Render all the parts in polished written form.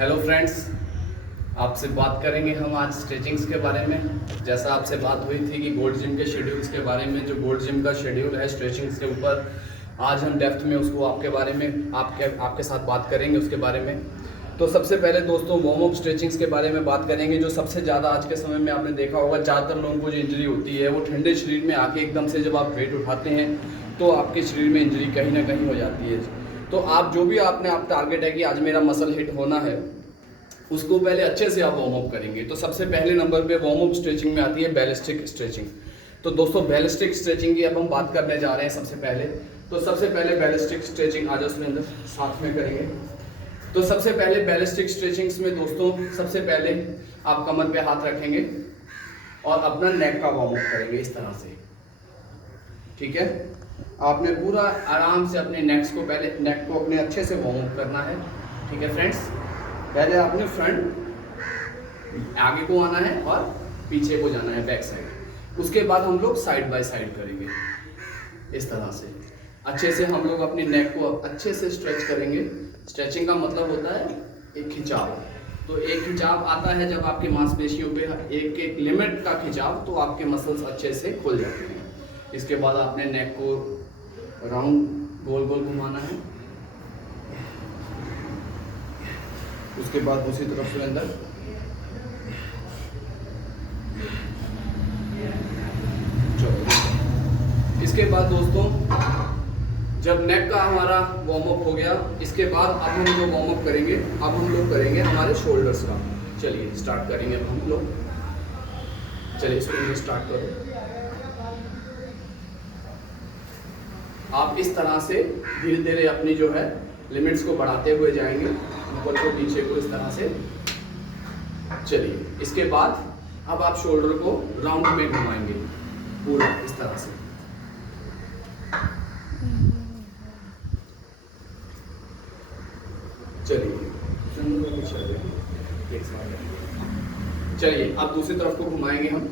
Hello friends, आपसे बात करेंगे हम आज स्ट्रेचिंग्स के बारे में। जैसा आपसे बात हुई थी कि गोल्ड जिम के शेड्यूल्स के बारे में, जो गोल्ड जिम का शेड्यूल है स्ट्रेचिंग्स के ऊपर, आज हम डेप्थ में उसको आपके बारे में आपके साथ बात करेंगे उसके बारे में। तो सबसे पहले दोस्तों वार्म अप स्ट्रेचिंग्स के बारे में बात करेंगे। जो सबसे ज़्यादा आज के समय में आपने देखा होगा, ज़्यादातर लोगों को जो इंजरी होती है वो ठंडे शरीर में आके एकदम से जब आप वेट उठाते हैं तो आपके शरीर में इंजरी कहीं ना कहीं हो जाती है। तो आप जो भी आप टारगेट है कि आज मेरा मसल हिट होना है, उसको पहले अच्छे से आप वार्म अप करेंगे। तो सबसे पहले नंबर पे वार्म अप स्ट्रेचिंग में आती है बैलिस्टिक स्ट्रेचिंग। तो दोस्तों बैलिस्टिक स्ट्रेचिंग की अब हम बात करने जा रहे हैं। सबसे पहले बैलिस्टिक स्ट्रेचिंग आज उसमें अंदर साथ में करेंगे। तो सबसे पहले बैलिस्टिक स्ट्रेचिंग्स में दोस्तों सबसे पहले आप कमर पे हाथ रखेंगे और अपना नेक का वार्म अप करेंगे इस तरह से। ठीक है, आपने पूरा आराम से अपने नेक को अपने अच्छे से वार्म अप करना है। ठीक है फ्रेंड्स, पहले आपने फ्रंट आगे को आना है और पीछे को जाना है, बैक साइड। उसके बाद हम लोग साइड बाय साइड करेंगे इस तरह से। अच्छे से हम लोग अपनी नेक को अच्छे से स्ट्रेच करेंगे। स्ट्रेचिंग का मतलब होता है एक खिंचाव। तो एक खिंचाव आता है जब आपकी मांसपेशियों पे एक लिमिट का खिंचाव, तो आपके मसल्स अच्छे से खुल जाते हैं। इसके बाद आपने नेक को राउंड गोल गोल घुमाना है। उसके बाद दूसरी तरफ से अंदर। इसके बाद दोस्तों जब नेक का हमारा वार्म अप हो गया, इसके बाद अब हम जो वार्म अप करेंगे, अब हम लोग करेंगे हमारे शोल्डर्स का। चलिए स्टार्ट करेंगे अब हम लोग। चलिए इसको स्टार्ट करो। आप इस तरह से धीरे धीरे अपनी जो है लिमिट्स को बढ़ाते हुए जाएंगे, ऊपर को नीचे को इस तरह से। चलिए इसके बाद अब आप शोल्डर को राउंड में घुमाएंगे पूरा इस तरह से। चलिए अब दूसरी तरफ को घुमाएंगे हम।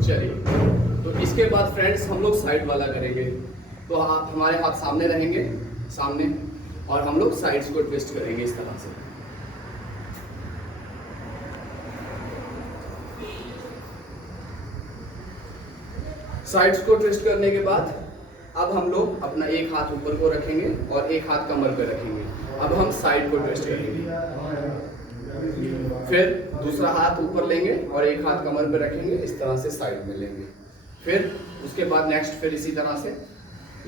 चलिए तो इसके बाद फ्रेंड्स हम लोग साइड वाला करेंगे। तो आप हमारे हाथ सामने रहेंगे, सामने, और हम लोग साइड्स को ट्विस्ट करेंगे इस तरह से। साइड्स को ट्विस्ट करने के बाद अब हम लोग अपना एक हाथ ऊपर को रखेंगे और एक हाथ कमर पे रखेंगे। अब हम साइड को ट्विस्ट करेंगे, फिर दूसरा हाथ ऊपर लेंगे और एक हाथ कमर पे रखेंगे, इस तरह से साइड में लेंगे। फिर उसके बाद नेक्स्ट फिर इसी तरह से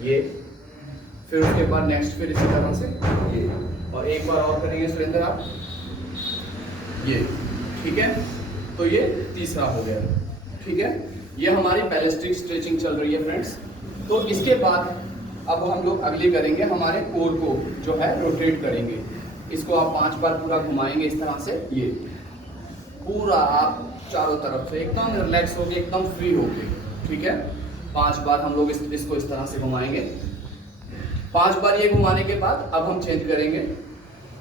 ये, फिर उसके बाद नेक्स्ट फिर इसी तरह से ये, और एक बार और करेंगे सुरेंद्र आप ये। ठीक है, तो ये तीसरा हो गया। ठीक है, ये हमारी बैलिस्टिक स्ट्रेचिंग चल रही है फ्रेंड्स। तो इसके बाद अब हम लोग अगली करेंगे, हमारे कोर को जो है रोटेट करेंगे। इसको आप 5 बार पूरा घुमाएंगे इस तरह से। ये पूरा आप चारों तरफ से एकदम रिलैक्स होके, एकदम फ्री होके। ठीक है, 5 बार हम लोग इसको इस तरह से घुमाएंगे। 5 बार ये घुमाने के बाद अब हम चेंज करेंगे,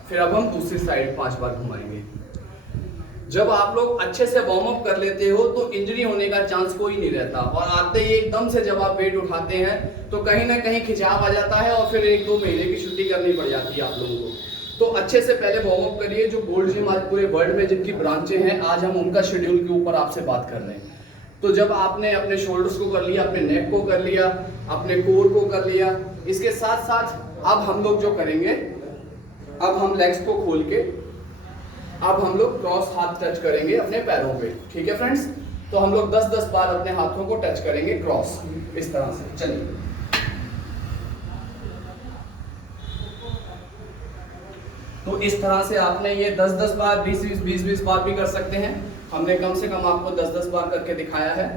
फिर अब हम दूसरी साइड 5 बार घुमाएंगे। जब आप लोग अच्छे से वार्म अप कर लेते हो तो इंजरी होने का चांस कोई नहीं रहता, और आते ही एकदम से जब आप वेट उठाते हैं तो कहीं ना कहीं खिंचाव आ जाता है और फिर 1-2 महीने की छुट्टी करनी पड़ जाती है आप लोगों को। तो अच्छे से पहले वार्म अप करिए। जो गोल्ड जिम आज पूरे वर्ल्ड में जिनकी ब्रांचें हैं, आज हम उनका शेड्यूल के ऊपर आपसे बात कर रहे हैं। तो जब आपने अपने शोल्डर्स को कर लिया, अपने नेक को कर लिया, अपने कोर को कर लिया, इसके साथ साथ अब हम लोग जो करेंगे, अब हम लेग्स को खोल के अब हम लोग क्रॉस हाथ टच करेंगे अपने पैरों पे। ठीक है फ्रेंड्स, तो हम लोग 10-10 बार अपने हाथों को टच करेंगे क्रॉस इस तरह से। चलिए तो इस तरह से आपने ये 10-10 बार, 20-20 बार भी कर सकते हैं। हमने कम से कम आपको 10-10 बार करके दिखाया है,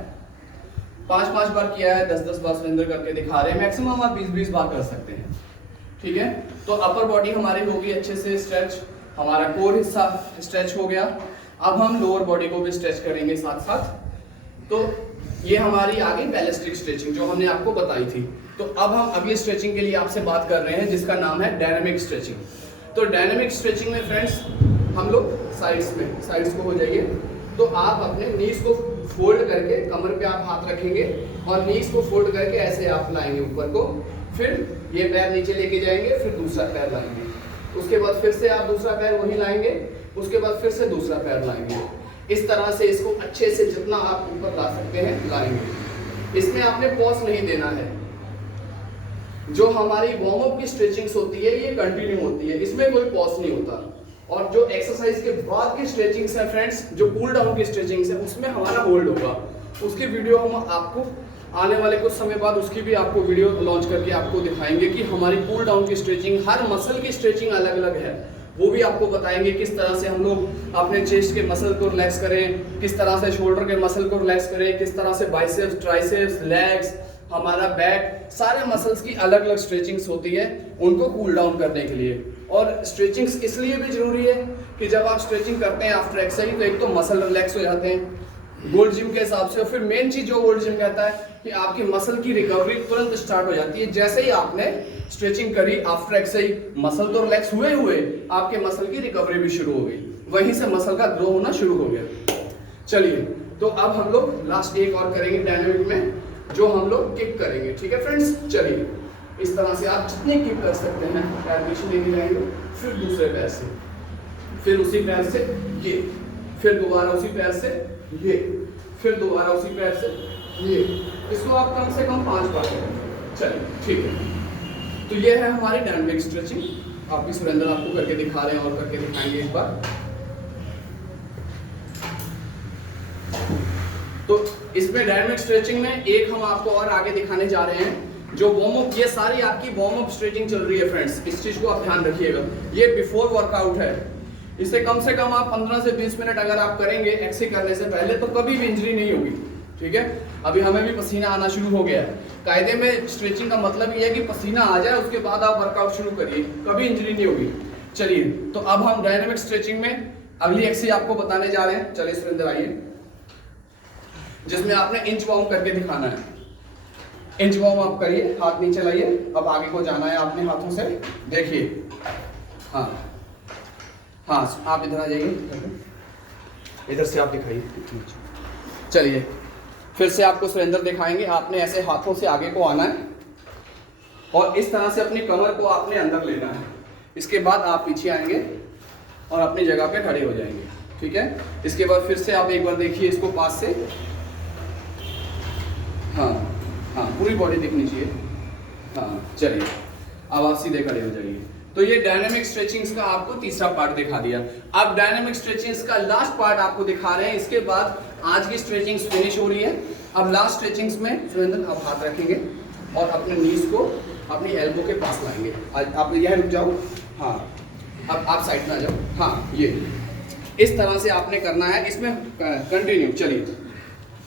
5-5 बार किया है, 10-10 बार सुरेंद्र करके दिखा रहे हैं। मैक्सिमम आप 20-20 बार कर सकते हैं। ठीक है, तो अपर बॉडी हमारी होगी अच्छे से स्ट्रेच, हमारा कोर हिस्सा स्ट्रेच हो गया। अब हम लोअर बॉडी को भी स्ट्रेच करेंगे साथ साथ। तो ये हमारी आ गई बैलिस्टिक स्ट्रेचिंग जो हमने आपको बताई थी। तो अब हम अगली स्ट्रेचिंग के लिए आपसे बात कर रहे हैं, जिसका नाम है डायनामिक स्ट्रेचिंग। तो डायनामिक स्ट्रेचिंग में फ्रेंड्स हम लोग साइड्स को हो जाइए। तो आप अपने नीज को फोल्ड करके कमर पे आप हाथ रखेंगे और नीज को फोल्ड करके ऐसे आप लाएंगे ऊपर को, फिर ये पैर नीचे लेके जाएंगे, फिर दूसरा पैर लाएंगे, उसके बाद फिर से आप दूसरा पैर वहीं लाएंगे, उसके बाद फिर से दूसरा पैर लाएंगे। इस तरह से इसको अच्छे से जितना आप ऊपर ला सकते हैं लाएंगे। इसमें आपने पॉज नहीं देना है। जो हमारी वार्म अप की स्ट्रेचिंग्स होती है ये कंटिन्यू होती है, इसमें कोई पॉज नहीं होता। और जो एक्सरसाइज के बाद की स्ट्रेचिंग्स है फ्रेंड्स, जो कूल डाउन की स्ट्रेचिंग्स है, उसमें हमारा होल्ड होगा। उसकी वीडियो हम आपको आने वाले कुछ समय बाद उसकी भी आपको वीडियो लॉन्च करके आपको दिखाएंगे कि हमारी कूल डाउन की स्ट्रेचिंग, हर मसल की स्ट्रेचिंग अलग अलग है, वो भी आपको बताएंगे किस तरह से हम लोग अपने चेस्ट के मसल को रिलैक्स करें, किस तरह से शोल्डर के मसल को रिलैक्स करें, किस तरह से बाइसेप्स, ट्राइसेप्स, लेग्स, हमारा बैक, सारे मसल्स की अलग अलग स्ट्रेचिंग्स होती है उनको कूल डाउन करने के लिए। और स्ट्रेचिंग्स इसलिए भी जरूरी है कि जब आप स्ट्रेचिंग करते हैं आफ्टर एक्सरसाइज तो एक तो मसल रिलैक्स हो जाते हैं गोल्ड जिम के हिसाब से, और फिर मेन चीज जो गोल्ड जिम कहता है कि आपकी मसल की रिकवरी तुरंत स्टार्ट हो जाती है। जैसे ही आपने स्ट्रेचिंग करी आफ्टर एक्सरसाइज, मसल तो रिलैक्स हुए आपके मसल की रिकवरी भी शुरू हो गई, वहीं से मसल का ग्रो होना शुरू हो गया। चलिए, तो अब हम लोग लास्ट एक और करेंगे डायनामिक में, जो हम लोग किक करेंगे। ठीक है फ्रेंड्स, चलिए इस तरह से आप जितने किक कर सकते हैं, पैर पीछे लेके जाएंगे, फिर दूसरे पैर से, फिर उसी पैर से ये, फिर दोबारा उसी पैर से ये, फिर दोबारा उसी पैर से ये। इसको आप कम से कम 5 बार करें। चलिए ठीक है, तो ये है हमारी डायनामिक स्ट्रेचिंग। आप भी सुरेंद्र आपको करके दिखा रहे हैं और करके दिखाएंगे एक बार। तो इसमें डायनामिक स्ट्रेचिंग में एक हम आपको और आगे दिखाने जा रहे हैं, जो वार्म अप, ये सारी आपकी वार्म अप स्ट्रेचिंग चल रही है फ्रेंड्स, इस चीज को आप ध्यान रखिएगा। ये बिफोर वर्कआउट है, इसे कम से कम आप 15 से 20 मिनट अगर आप करेंगे एक्सरसाइज करने से पहले तो कभी भी इंजरी नहीं होगी। ठीक है, अभी हमें भी पसीना आना शुरू हो गया है। कायदे में स्ट्रेचिंग का मतलब ये है कि पसीना आ जाए उसके बाद आप वर्कआउट शुरू करिए, कभी इंजरी नहीं होगी। चलिए, तो अब हम डायनामिक स्ट्रेचिंग में अगली एक्सरसाइज आपको बताने जा रहे हैं। चलिए सुरेंद्र आइए, जिसमें आपने इंच वार्म करके दिखाना है। इंच वार्म आप करिए, हाथ नीचे लाइए, अब आगे को जाना है आपने हाथों से। देखिए, हाँ हाँ, आप इधर आ जाइए, इधर से आप दिखाइए। चलिए, फिर से आपको सुरेंद्र दिखाएंगे। आपने ऐसे हाथों से आगे को आना है और इस तरह से अपनी कमर को आपने अंदर लेना है। इसके बाद आप पीछे आएंगे और अपनी जगह पे खड़े हो जाएंगे। ठीक है, इसके बाद फिर से आप एक बार देखिए इसको पास से, हाँ हाँ, पूरी बॉडी दिखनी चाहिए। हाँ, चलिए अब आप सीधे खड़े हो जाइए। तो ये डायनामिक स्ट्रेचिंग्स का आपको तीसरा पार्ट दिखा दिया। अब डायनामिक स्ट्रेचिंग्स का लास्ट पार्ट आपको दिखा रहे हैं। इसके बाद आज की स्ट्रेचिंग्स फिनिश हो रही है। अब लास्ट स्ट्रेचिंग्स में सुरेंद्र आप हाथ रखेंगे और अपने नीज को अपनी एल्बो के पास लाएंगे। आप यहाँ रुक जाओ, हाँ अब आप साइड में आ जाओ। हाँ, ये इस तरह से आपने करना है, इसमें कंटिन्यू। चलिए,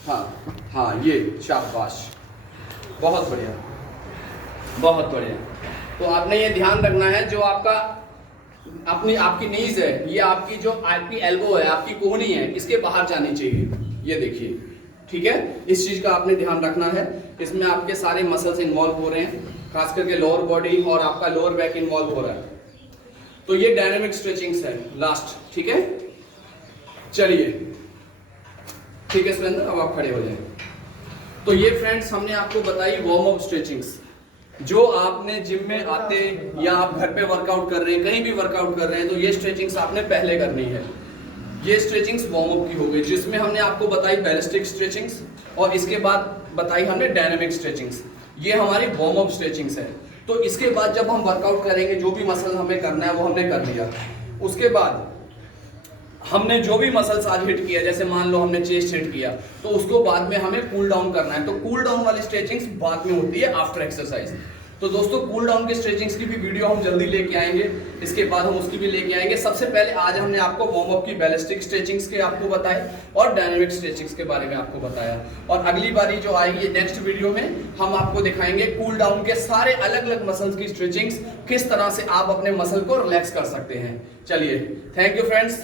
हाँ हाँ, ये शाबाश, बहुत बढ़िया बहुत बढ़िया। तो आपने ये ध्यान रखना है, जो आपका आपकी नीज है, ये आपकी जो आपकी एल्बो है, आपकी कोहनी है, इसके बाहर जानी चाहिए। ये देखिए, ठीक है, इस चीज का आपने ध्यान रखना है। इसमें आपके सारे मसल्स इन्वॉल्व हो रहे हैं, खास करके लोअर बॉडी और आपका लोअर बैक इन्वॉल्व हो रहा है। तो ये डायनामिक स्ट्रेचिंग्स है लास्ट। ठीक है, चलिए ठीक है सुरेंद्र, अब आप खड़े हो जाएं। तो ये फ्रेंड्स हमने आपको बताई वार्म अप स्ट्रेचिंग्स, जो आपने जिम में आते या आप घर पे वर्कआउट कर रहे हैं, कहीं भी वर्कआउट कर रहे हैं, तो ये स्ट्रेचिंग्स आपने पहले करनी है। ये स्ट्रेचिंग्स वार्म अप की हो गई, जिसमें हमने आपको बताई बैलिस्टिक स्ट्रेचिंग्स और इसके बाद बताई हमने डायनामिक स्ट्रेचिंग्स। ये हमारी वार्म अप स्ट्रेचिंग्स है। तो इसके बाद जब हम वर्कआउट करेंगे, जो भी मसल हमें करना है वो हमने कर लिया। उसके बाद हमने जो भी मसल्स आज हिट किया, जैसे मान लो हमने चेस्ट हिट किया, तो उसको बाद में हमें कूल डाउन करना है। तो कूल डाउन वाली स्ट्रेचिंग्स बाद में होती है आफ्टर एक्सरसाइज। तो दोस्तों, कूल डाउन की स्ट्रेचिंग्स की भी वीडियो हम जल्दी लेके आएंगे, इसके बाद हम उसकी भी लेके आएंगे। सबसे पहले आज हमने आपको वार्म अप की बैलिस्टिक स्ट्रेचिंग्स के आपको बताए और डायनामिक स्ट्रेचिंग्स के बारे में आपको बताया। और अगली बारी जो आएगी नेक्स्ट वीडियो में हम आपको दिखाएंगे कूल डाउन के सारे अलग अलग मसल्स की स्ट्रेचिंग्स, किस तरह से आप अपने मसल को रिलैक्स कर सकते हैं। चलिए, थैंक यू फ्रेंड्स।